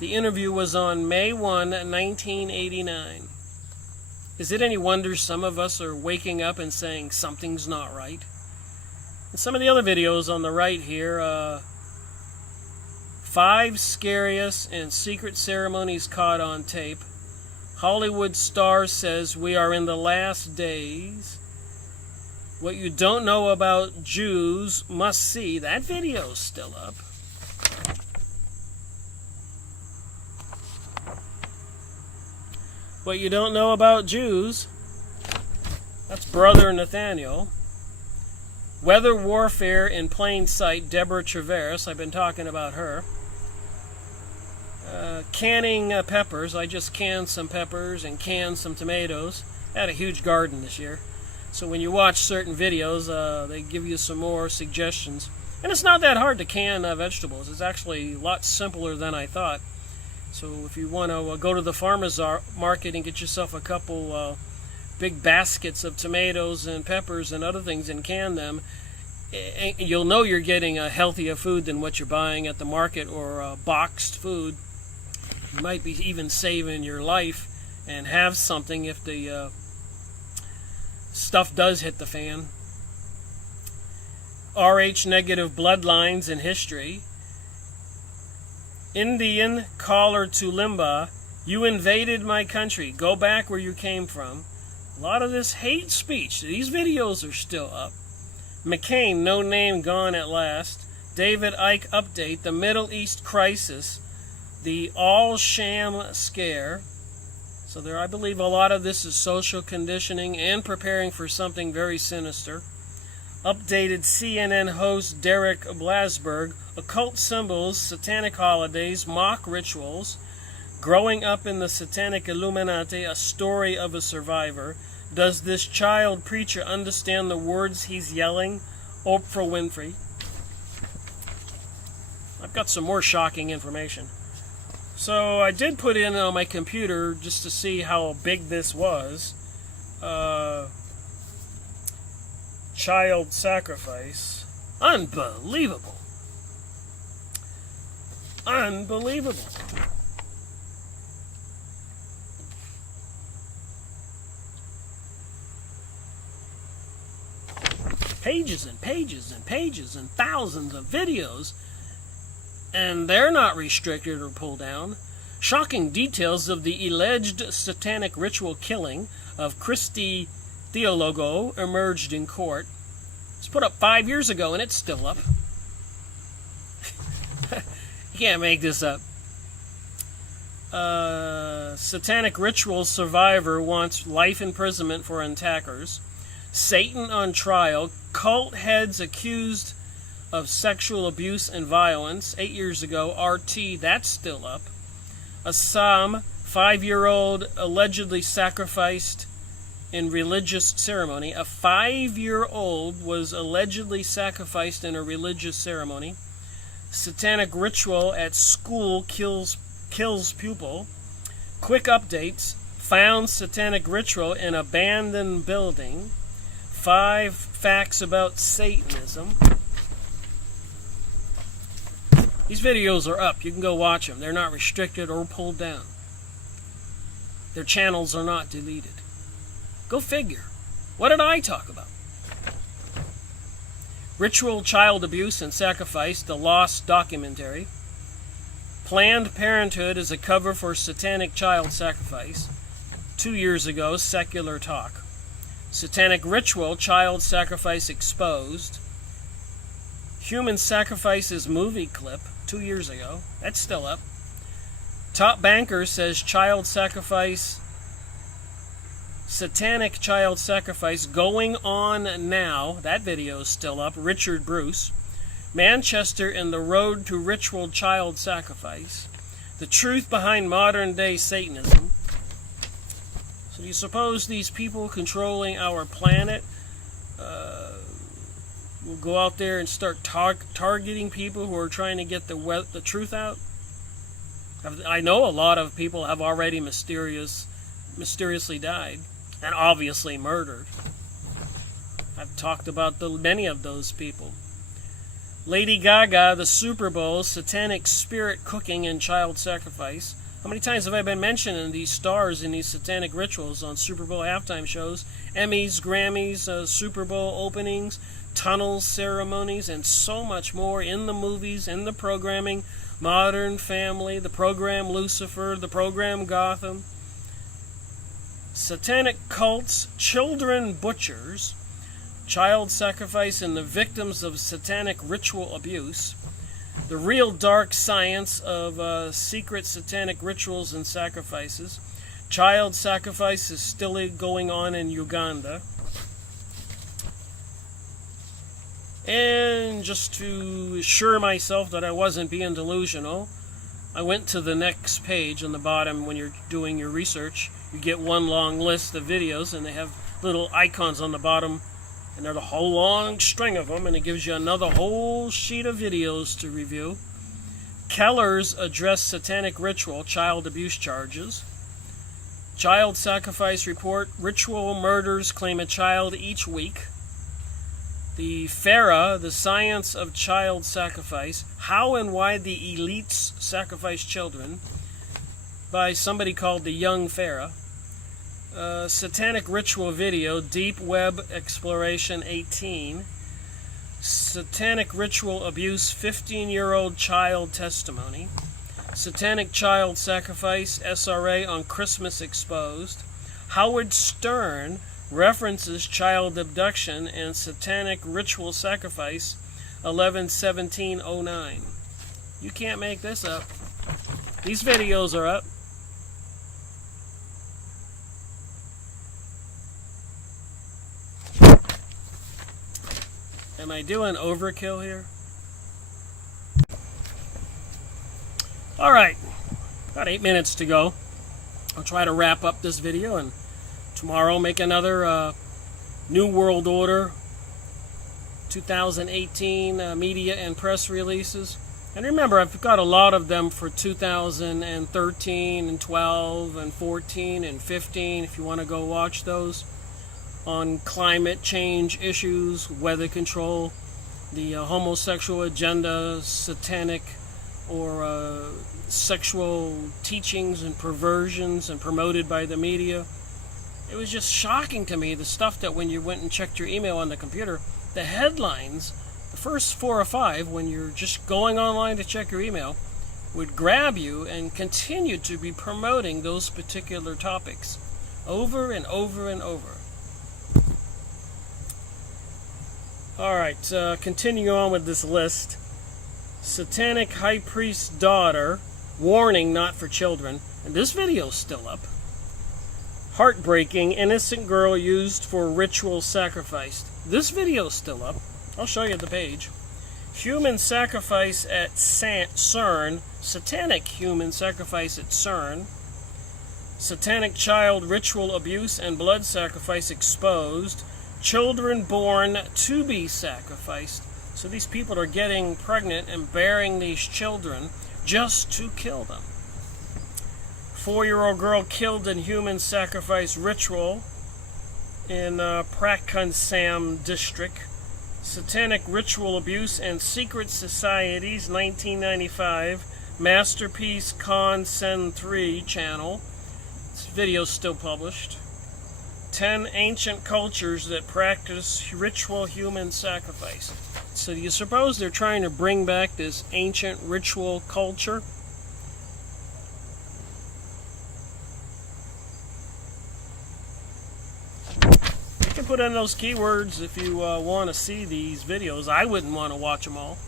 The interview was on May 1, 1989. Is it any wonder some of us are waking up and saying something's not right? And some of the other videos on the right here, 5 scariest and secret ceremonies caught on tape. Hollywood star says we are in the last days. What you don't know about Jews must see. That video's still up. What you don't know about Jews. That's Brother Nathaniel. Weather warfare in plain sight. Deborah Travers. I've been talking about her. Canning peppers. I just canned some peppers and canned some tomatoes. I had a huge garden this year. So when you watch certain videos, they give you some more suggestions. And it's not that hard to can vegetables. It's actually a lot simpler than I thought. So if you want to go to the farmer's market and get yourself a couple big baskets of tomatoes and peppers and other things and can them, you'll know you're getting a healthier food than what you're buying at the market or boxed food. You might be even saving your life and have something if the stuff does hit the fan. Rh negative bloodlines in history. Indian caller to Limba, you invaded my country. Go back where you came from. A lot of this hate speech. These videos are still up. McCain, no name gone at last. David Icke update, the Middle East crisis, the all-sham scare. So there, I believe a lot of this is social conditioning and preparing for something very sinister. Updated CNN host Derek Blasberg, occult symbols, satanic holidays, mock rituals, growing up in the satanic Illuminati, a story of a survivor. Does this child preacher understand the words he's yelling? Oprah Winfrey. I've got some more shocking information. So I did put in on my computer just to see how big this was. Child sacrifice. Unbelievable. Unbelievable. Pages and pages and pages and thousands of videos, and they're not restricted or pulled down. Shocking details of the alleged satanic ritual killing of Christy Theologo emerged in court. It's put up 5 years ago and it's still up. You can't make this up. Satanic ritual survivor wants life imprisonment for attackers. Satan on trial. Cult heads accused of sexual abuse and violence. 8 years ago. RT, that's still up. Assam, 5-year-old allegedly sacrificed in religious ceremony. A 5-year-old was allegedly sacrificed in a religious ceremony. Satanic ritual at school kills pupil. Quick updates. Found satanic ritual in abandoned building. 5 facts about Satanism. These videos are up. You can go watch them. They're not restricted or pulled down. Their channels are not deleted. Go figure. What did I talk about? Ritual child abuse and sacrifice, the Lost documentary. Planned Parenthood is a cover for satanic child sacrifice. 2 years ago, Secular Talk. Satanic Ritual, Child Sacrifice Exposed. Human Sacrifices movie clip, 2 years ago. That's still up. Top Banker says child sacrifice, satanic child sacrifice going on now. That video is still up. Richard Bruce. Manchester and the Road to Ritual Child Sacrifice. The Truth Behind Modern Day Satanism. So do you suppose these people controlling our planet will go out there and start targeting people who are trying to get the truth out? I know a lot of people have already mysteriously died, and obviously murdered. I've talked about many of those people. Lady Gaga, the Super Bowl, satanic spirit cooking and child sacrifice. How many times have I been mentioning these stars in these satanic rituals on Super Bowl halftime shows, Emmys, Grammys, Super Bowl openings, tunnels, ceremonies, and so much more in the movies, in the programming, Modern Family, the program Lucifer, the program Gotham. Satanic cults, children butchers, child sacrifice and the victims of satanic ritual abuse, the real dark science of secret satanic rituals and sacrifices. Child sacrifice is still going on in Uganda. And just to assure myself that I wasn't being delusional, I went to the next page on the bottom. When you're doing your research, you get one long list of videos, and they have little icons on the bottom, and there's a whole long string of them, and it gives you another whole sheet of videos to review. Keller's address satanic ritual, child abuse charges. Child sacrifice report, ritual murders claim a child each week. The FARA, the science of child sacrifice, how and why the elites sacrifice children, by somebody called the Young FARA. Satanic ritual video, Deep Web Exploration 18. Satanic ritual abuse, 15-year-old child testimony. Satanic child sacrifice, SRA on Christmas exposed. Howard Stern references child abduction and satanic ritual sacrifice, 11/17/09. You can't make this up. These videos are up. Am I doing overkill here? Alright, about 8 minutes to go. I'll try to wrap up this video, and tomorrow make another New World Order 2018 media and press releases. And remember, I've got a lot of them for 2013 and 12 and 14 and 15 if you want to go watch those, on climate change issues, weather control, the homosexual agenda, satanic or sexual teachings and perversions and promoted by the media. It was just shocking to me, the stuff that when you went and checked your email on the computer, the headlines, the first 4 or 5, when you're just going online to check your email, would grab you and continue to be promoting those particular topics over and over and over. Alright, continuing on with this list. Satanic High Priest's daughter, warning not for children. And this video's still up. Heartbreaking, innocent girl used for ritual sacrifice. This video's still up. I'll show you the page. Human sacrifice at CERN. Satanic human sacrifice at CERN. Satanic child ritual abuse and blood sacrifice exposed. Children born to be sacrificed. So these people are getting pregnant and bearing these children just to kill them. 4-year-old girl killed in human sacrifice ritual in Prakanasam district. Satanic ritual abuse and secret societies, 1995. Masterpiece Con Sen 3 channel. This video's still published. 10 ancient cultures that practice ritual human sacrifice. So do you suppose they're trying to bring back this ancient ritual culture? put in those keywords if you want to see these videos. I wouldn't want to watch them all.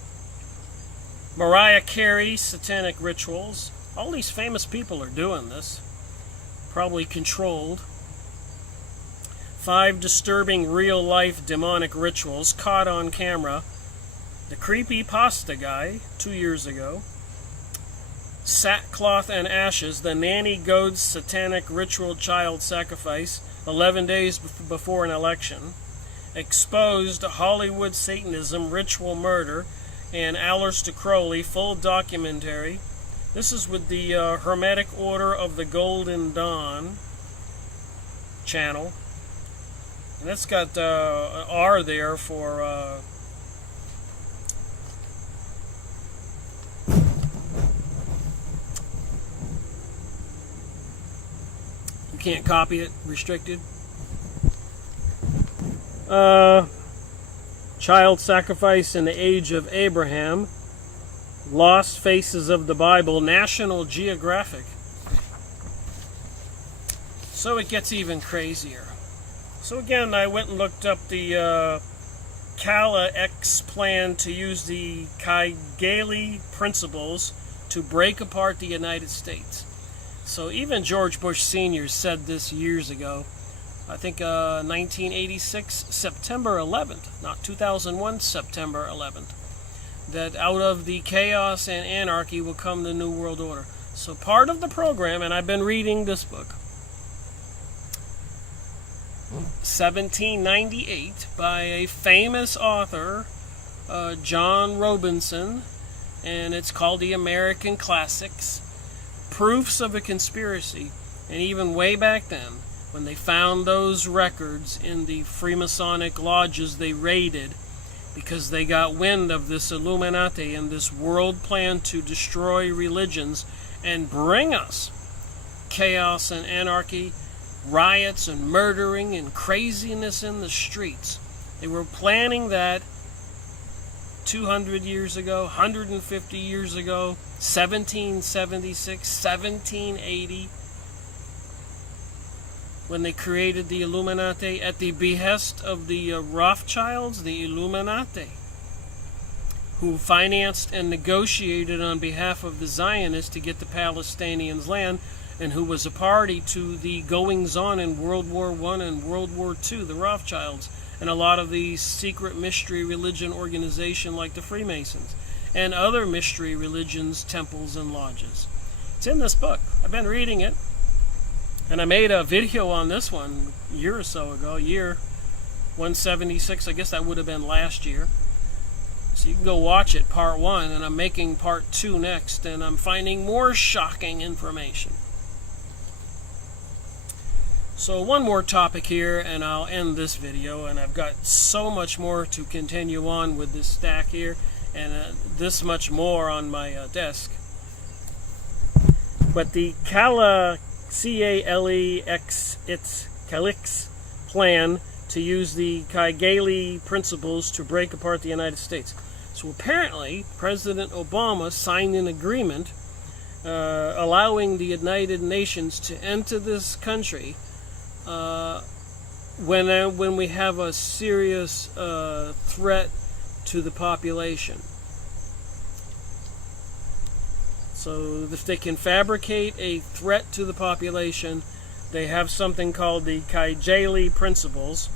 Mariah Carey, satanic rituals. All these famous people are doing this. Probably controlled. 5 disturbing real-life demonic rituals caught on camera. The creepy pasta guy 2 years ago. Sackcloth and ashes, the nanny goat's satanic ritual child sacrifice 11 days before an election. Exposed Hollywood Satanism, ritual murder, and Aleister Crowley, full documentary. This is with the Hermetic Order of the Golden Dawn channel. And it's got an R there for you can't copy it, restricted. Child sacrifice in the age of Abraham. Lost Faces of the Bible, National Geographic. So it gets even crazier. So again, I went and looked up the Kala X plan to use the Kigali principles to break apart the United States. So even George Bush Sr. said this years ago. I think 1986, September 11th, not 2001, September 11th. That out of the chaos and anarchy will come the New World Order. So part of the program, and I've been reading this book, 1798, by a famous author, John Robinson, and it's called The American Classics, Proofs of a Conspiracy. And even way back then, when they found those records in the Freemasonic lodges they raided, because they got wind of this Illuminati and this world plan to destroy religions and bring us chaos and anarchy, riots and murdering and craziness in the streets. They were planning that 200 years ago, 150 years ago, 1776, 1780, when they created the Illuminati at the behest of the Rothschilds, the Illuminati, who financed and negotiated on behalf of the Zionists to get the Palestinians land, and who was a party to the goings-on in World War I and World War II, the Rothschilds, and a lot of the secret mystery religion organization like the Freemasons, and other mystery religions, temples, and lodges. It's in this book. I've been reading it. And I made a video on this one a year or so ago, year 176, I guess that would have been last year. So you can go watch it, part 1, and I'm making part 2 next, and I'm finding more shocking information. So one more topic here, and I'll end this video, and I've got so much more to continue on with this stack here, and this much more on my desk. But the Calix plan to use the Kigali principles to break apart the United States. So apparently, President Obama signed an agreement allowing the United Nations to enter this country when we have a serious threat to the population. So if they can fabricate a threat to the population, they have something called the Kigali principles,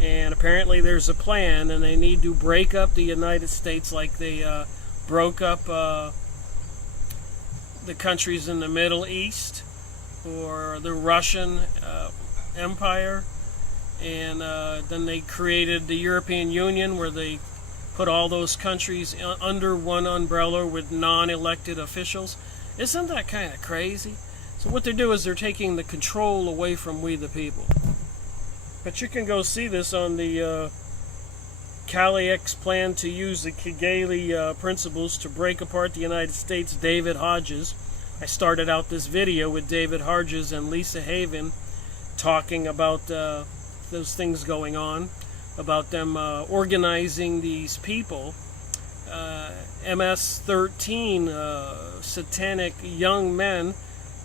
and apparently there's a plan, and they need to break up the United States like they broke up the countries in the Middle East or the Russian Empire, and then they created the European Union, where they put all those countries under one umbrella with non-elected officials. Isn't that kind of crazy? So what they do is they're taking the control away from we the people. But you can go see this on the Calix plan to use the Kigali principles to break apart the United States, David Hodges. I started out this video with David Hodges and Lisa Haven talking about those things going on, about them organizing these people, MS-13 satanic young men,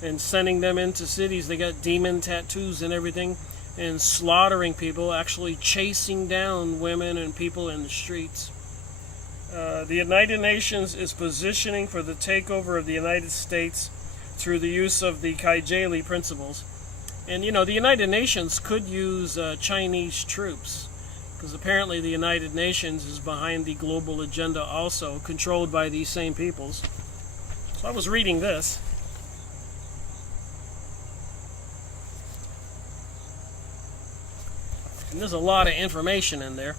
and sending them into cities. They got demon tattoos and everything, and slaughtering people, actually chasing down women and people in the streets. The United Nations is positioning for the takeover of the United States through the use of the Kaijali principles. And you know, the United Nations could use Chinese troops, because apparently the United Nations is behind the global agenda also, controlled by these same peoples. So I was reading this. And there's a lot of information in there.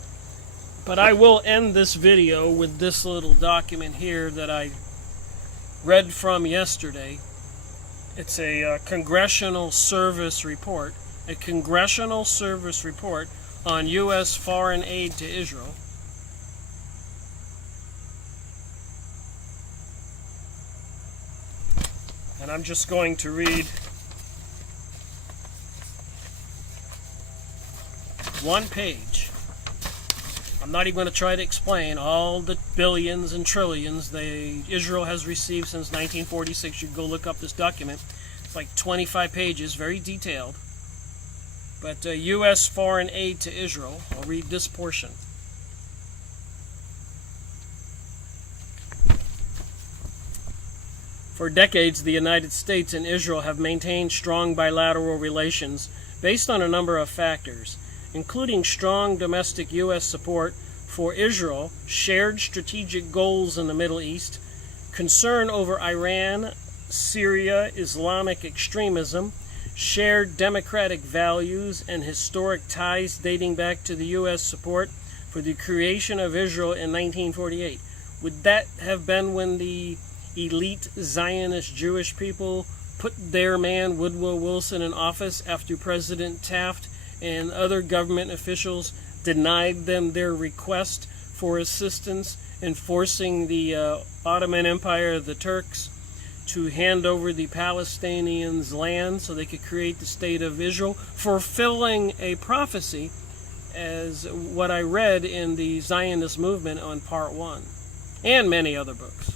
But I will end this video with this little document here that I read from yesterday. It's a Congressional Service report. A Congressional Service report on U.S. foreign aid to Israel. And I'm just going to read one page. I'm not even going to try to explain all the billions and trillions Israel has received since 1946. You can go look up this document. It's like 25 pages, very detailed. But U.S. foreign aid to Israel, I'll read this portion. For decades, the United States and Israel have maintained strong bilateral relations based on a number of factors, including strong domestic U.S. support for Israel, shared strategic goals in the Middle East, concern over Iran, Syria, Islamic extremism, shared democratic values, and historic ties dating back to the U.S. support for the creation of Israel in 1948. Would that have been when the elite Zionist Jewish people put their man Woodrow Wilson in office after President Taft and other government officials denied them their request for assistance in forcing the Ottoman Empire, the Turks, to hand over the Palestinians' land so they could create the state of Israel, fulfilling a prophecy as what I read in the Zionist movement on Part 1, and many other books.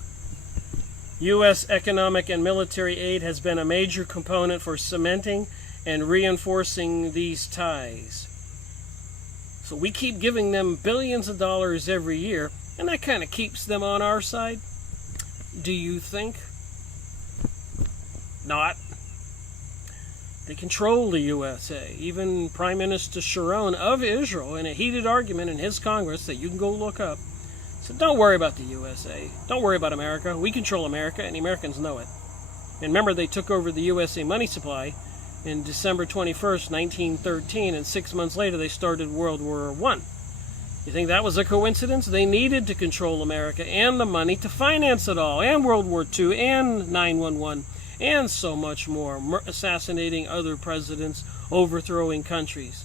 U.S. economic and military aid has been a major component for cementing and reinforcing these ties. So we keep giving them billions of dollars every year, and that kind of keeps them on our side. Do you think? Not. They control the USA. Even Prime Minister Sharon of Israel, in a heated argument in his Congress that you can go look up, said, don't worry about the USA. Don't worry about America. We control America, and the Americans know it. And remember, they took over the USA money supply in December 21st, 1913, and 6 months later they started World War I. You think that was a coincidence? They needed to control America and the money to finance it all, and World War II, and 9/11, and so much more, assassinating other presidents, overthrowing countries,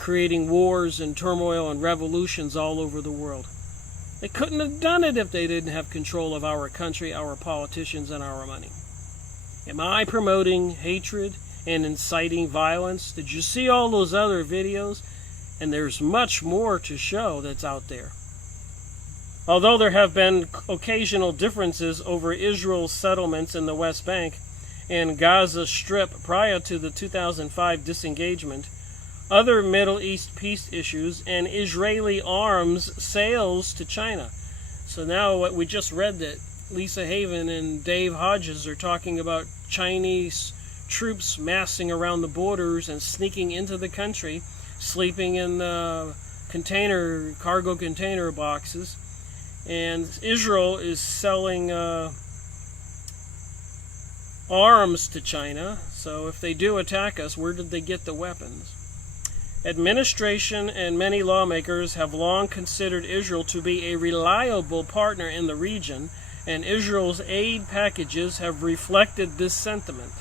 creating wars and turmoil and revolutions all over the world. They couldn't have done it if they didn't have control of our country, our politicians, and our money. Am I promoting hatred and inciting violence? Did you see all those other videos? And there's much more to show that's out there. Although there have been occasional differences over Israel's settlements in the West Bank and Gaza Strip prior to the 2005 disengagement, other Middle East peace issues, and Israeli arms sales to China. So now what we just read, that Lisa Haven and Dave Hodges are talking about Chinese troops massing around the borders and sneaking into the country, sleeping in cargo container boxes. And Israel is selling arms to China. So if they do attack us, where did they get the weapons? Administration and many lawmakers have long considered Israel to be a reliable partner in the region, and Israel's aid packages have reflected this sentiment.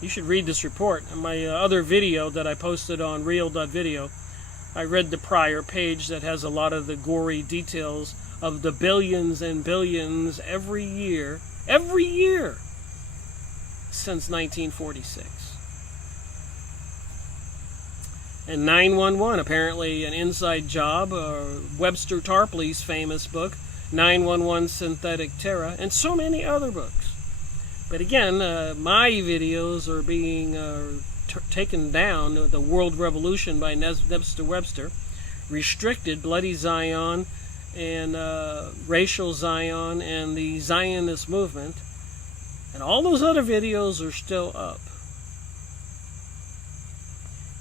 You should read this report. In my other video that I posted on real.video, I read the prior page that has a lot of the gory details of the billions and billions every year, since 1946. And 911, apparently an inside job, Webster Tarpley's famous book, 911 Synthetic Terror, and so many other books. But again, my videos are being taken down the World Revolution by Webster, restricted Bloody Zion and Racial Zion and the Zionist movement, and all those other videos are still up.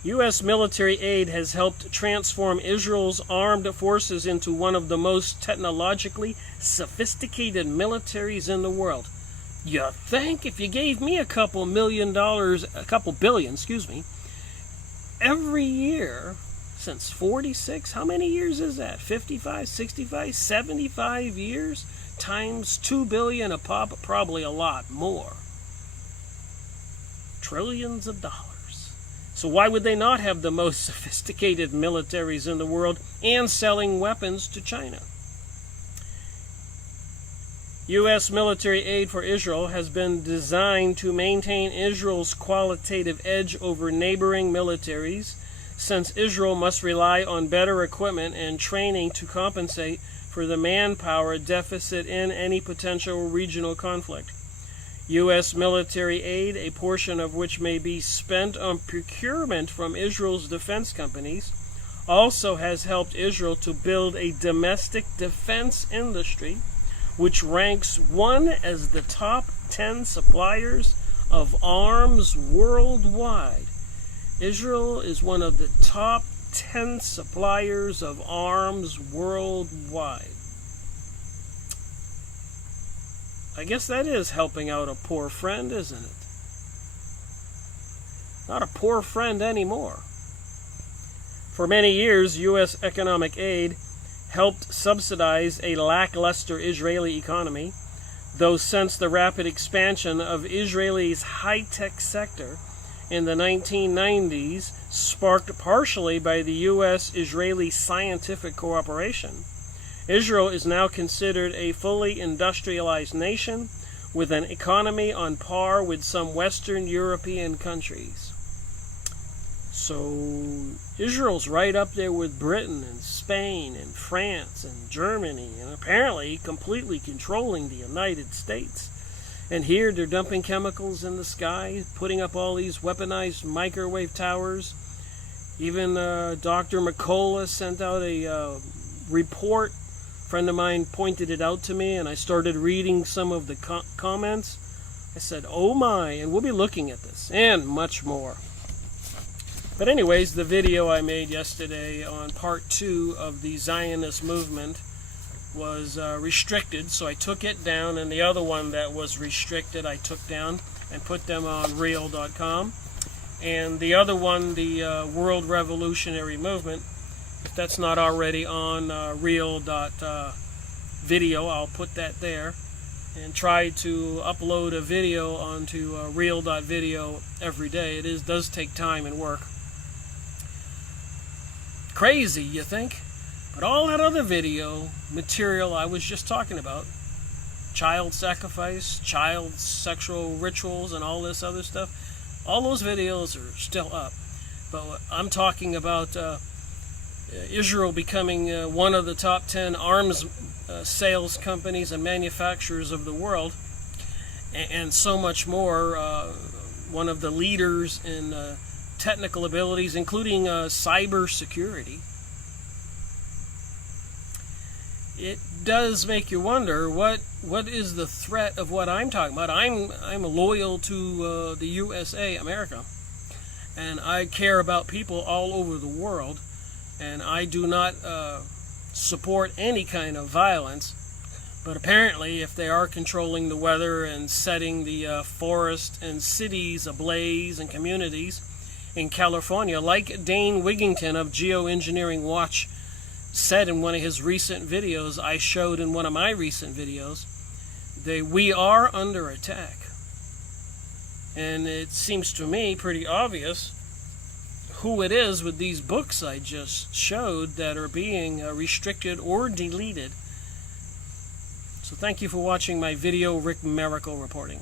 U.S. military aid has helped transform Israel's armed forces into one of the most technologically sophisticated militaries in the world. You think if you gave me a couple billion, every year since 46, how many years is that? 55, 65, 75 years times 2 billion a pop, probably a lot more. Trillions of dollars. So why would they not have the most sophisticated militaries in the world and selling weapons to China? U.S. military aid for Israel has been designed to maintain Israel's qualitative edge over neighboring militaries, since Israel must rely on better equipment and training to compensate for the manpower deficit in any potential regional conflict. U.S. military aid, a portion of which may be spent on procurement from Israel's defense companies, also has helped Israel to build a domestic defense industry, which ranks one as the top 10 suppliers of arms worldwide. Israel is one of the top 10 suppliers of arms worldwide. I guess that is helping out a poor friend, isn't it? Not a poor friend anymore. For many years, U.S. economic aid helped subsidize a lackluster Israeli economy, though since the rapid expansion of Israel's high-tech sector in the 1990s, sparked partially by the U.S.-Israeli scientific cooperation, Israel is now considered a fully industrialized nation with an economy on par with some Western European countries. So Israel's right up there with Britain and Spain and France and Germany, and apparently completely controlling the United States. And here they're dumping chemicals in the sky, putting up all these weaponized microwave towers. Even Dr. McCullough sent out a report. A friend of mine pointed it out to me, and I started reading some of the comments. I said, oh my, and we'll be looking at this and much more. But anyways, the video I made yesterday on part 2 of the Zionist movement was restricted, so I took it down, and the other one that was restricted I took down and put them on real.com. And the other one, the World Revolutionary Movement, if that's not already on real.video, I'll put that there, and try to upload a video onto real.video every day. It does take time and work. Crazy, you think? But all that other video material I was just talking about, child sacrifice, child sexual rituals, and all this other stuff, all those videos are still up. But I'm talking about Israel becoming one of the top 10 arms sales companies and manufacturers of the world, and so much more. One of the leaders in technical abilities, including cyber security. It does make you wonder what is the threat of what I'm talking about. I'm loyal to the USA, America, and I care about people all over the world, and I do not support any kind of violence. But apparently, if they are controlling the weather and setting the forest and cities ablaze and communities in California, like Dane Wigington of Geoengineering Watch said in one of his recent videos, I showed in one of my recent videos, we are under attack. And it seems to me pretty obvious who it is with these books I just showed that are being restricted or deleted. So thank you for watching my video, Rick Miracle reporting.